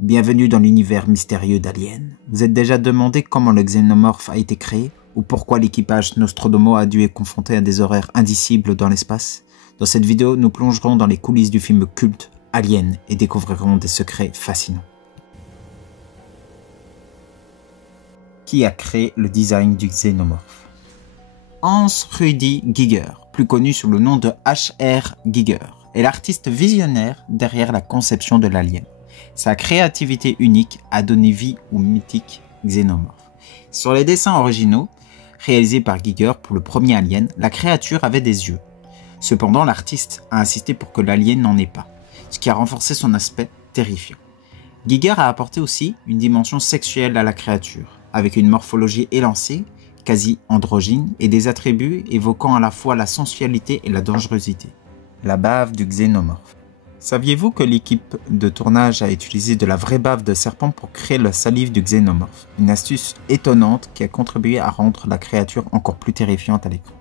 Bienvenue dans l'univers mystérieux d'Alien. Vous êtes déjà demandé comment le xénomorphe a été créé ou pourquoi l'équipage Nostromo a dû être confronté à des horaires indicibles dans l'espace? Dans cette vidéo, nous plongerons dans les coulisses du film culte Alien et découvrirons des secrets fascinants. Qui a créé le design du xénomorphe? Hans Rudi Giger, plus connu sous le nom de H.R. Giger, est l'artiste visionnaire derrière la conception de l'alien. Sa créativité unique a donné vie au mythique xénomorphe. Sur les dessins originaux, réalisés par Giger pour le premier Alien, la créature avait des yeux. Cependant, l'artiste a insisté pour que l'alien n'en ait pas, ce qui a renforcé son aspect terrifiant. Giger a apporté aussi une dimension sexuelle à la créature, avec une morphologie élancée, quasi androgyne, et des attributs évoquant à la fois la sensualité et la dangerosité. La bave du xénomorphe. Saviez-vous que l'équipe de tournage a utilisé de la vraie bave de serpent pour créer la salive du xénomorphe? Une astuce étonnante qui a contribué à rendre la créature encore plus terrifiante à l'écran.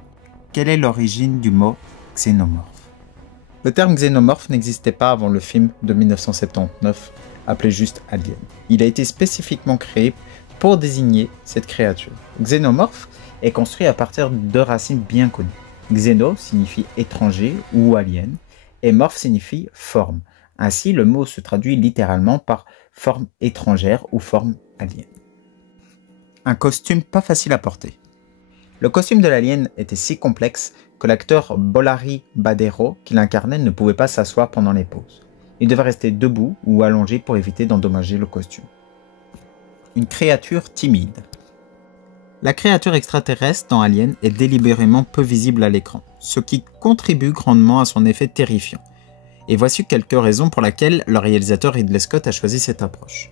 Quelle est l'origine du mot xénomorphe? Le terme xénomorphe n'existait pas avant le film de 1979, appelé juste Alien. Il a été spécifiquement créé pour désigner cette créature. Xénomorphe est construit à partir de deux racines bien connues. Xéno signifie étranger ou alien, et morphe signifie forme. Ainsi, le mot se traduit littéralement par forme étrangère ou forme alien. Un costume pas facile à porter. Le costume de l'alien était si complexe que l'acteur Bolari Badero, qui l'incarnait, ne pouvait pas s'asseoir pendant les pauses. Il devait rester debout ou allongé pour éviter d'endommager le costume. Une créature timide. La créature extraterrestre dans Alien est délibérément peu visible à l'écran, ce qui contribue grandement à son effet terrifiant. Et voici quelques raisons pour lesquelles le réalisateur Ridley Scott a choisi cette approche.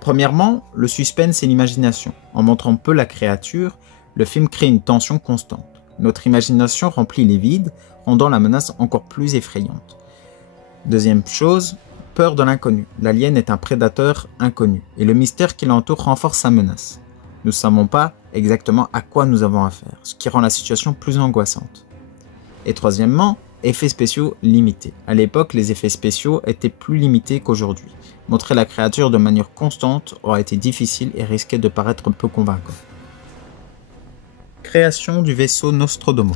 Premièrement, le suspense et l'imagination. En montrant peu la créature, le film crée une tension constante. Notre imagination remplit les vides, rendant la menace encore plus effrayante. Deuxième chose, peur de l'inconnu. L'alien est un prédateur inconnu, et le mystère qui l'entoure renforce sa menace. Nous ne savons pas exactement à quoi nous avons affaire, ce qui rend la situation plus angoissante. Et troisièmement, effets spéciaux limités. À l'époque, les effets spéciaux étaient plus limités qu'aujourd'hui. Montrer la créature de manière constante aurait été difficile et risquait de paraître peu convaincant. Création du vaisseau Nostromo.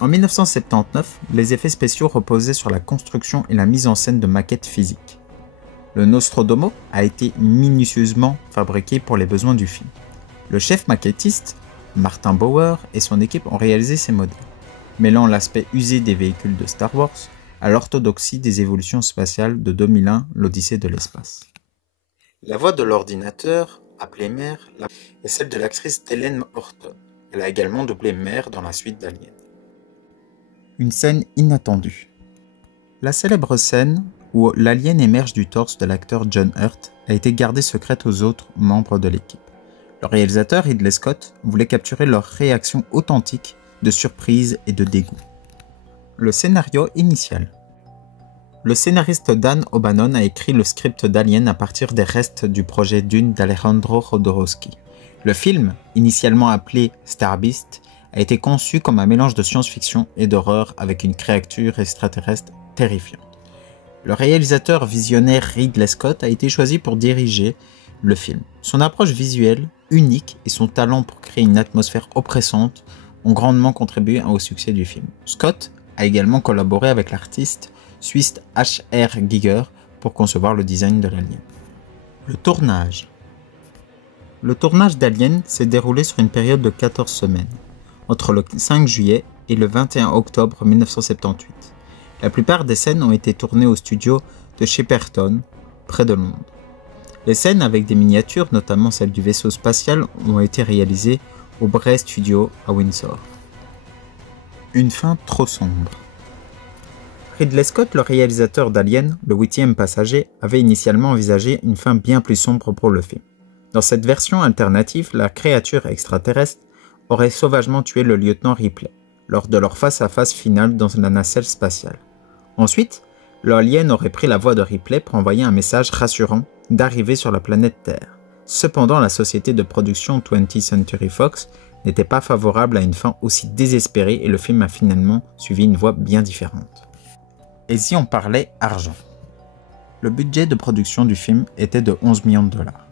En 1979, les effets spéciaux reposaient sur la construction et la mise en scène de maquettes physiques. Le Nostromo a été minutieusement fabriqué pour les besoins du film. Le chef maquettiste, Martin Bower, et son équipe ont réalisé ces modèles, mêlant l'aspect usé des véhicules de Star Wars à l'orthodoxie des évolutions spatiales de 2001, l'Odyssée de l'espace. La voix de l'ordinateur, appelée Mère, est celle de l'actrice Helen Horton. Elle a également doublé Mère dans la suite d'Alien. Une scène inattendue. La célèbre scène où l'alien émerge du torse de l'acteur John Hurt a été gardée secrète aux autres membres de l'équipe. Le réalisateur Ridley Scott voulait capturer leur réaction authentique de surprise et de dégoût. Le scénario initial. Le scénariste Dan O'Bannon a écrit le script d'Alien à partir des restes du projet Dune d'Alejandro Jodorowsky. Le film, initialement appelé Star Beast, a été conçu comme un mélange de science-fiction et d'horreur avec une créature extraterrestre terrifiante. Le réalisateur visionnaire Ridley Scott a été choisi pour diriger le film. Son approche visuelle, unique, et son talent pour créer une atmosphère oppressante ont grandement contribué au succès du film. Scott a également collaboré avec l'artiste suisse H.R. Giger pour concevoir le design de l'alien. Le tournage. Le tournage d'Alien s'est déroulé sur une période de 14 semaines, entre le 5 juillet et le 21 octobre 1978. La plupart des scènes ont été tournées au studio de Shepperton, près de Londres. Les scènes avec des miniatures, notamment celles du vaisseau spatial, ont été réalisées au Bray Studio à Windsor. Une fin trop sombre. Ridley Scott, le réalisateur d'Alien, le 8e passager, avait initialement envisagé une fin bien plus sombre pour le film. Dans cette version alternative, la créature extraterrestre aurait sauvagement tué le lieutenant Ripley, lors de leur face-à-face finale dans la nacelle spatiale. Ensuite, l'alien aurait pris la voix de Ripley pour envoyer un message rassurant d'arriver sur la planète Terre. Cependant, la société de production 20th Century Fox n'était pas favorable à une fin aussi désespérée et le film a finalement suivi une voie bien différente. Et si on parlait argent? Le budget de production du film était de 11 millions de dollars.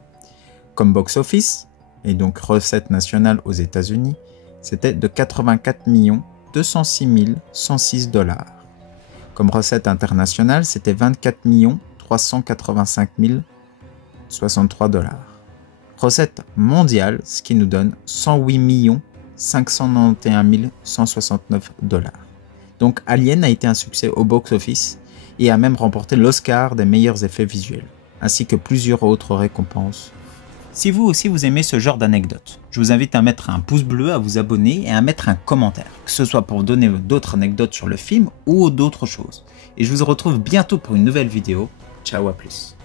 Comme box-office, et donc recettes nationales aux États-Unis, c'était de 84 206 106 dollars. Comme recette internationale, c'était 24 385 063 dollars. Recette mondiale, ce qui nous donne 108 591 169 dollars. Donc Alien a été un succès au box-office et a même remporté l'Oscar des meilleurs effets visuels, ainsi que plusieurs autres récompenses. Si vous aussi vous aimez ce genre d'anecdotes, je vous invite à mettre un pouce bleu, à vous abonner et à mettre un commentaire, que ce soit pour donner d'autres anecdotes sur le film ou d'autres choses. Et je vous retrouve bientôt pour une nouvelle vidéo. Ciao, à plus.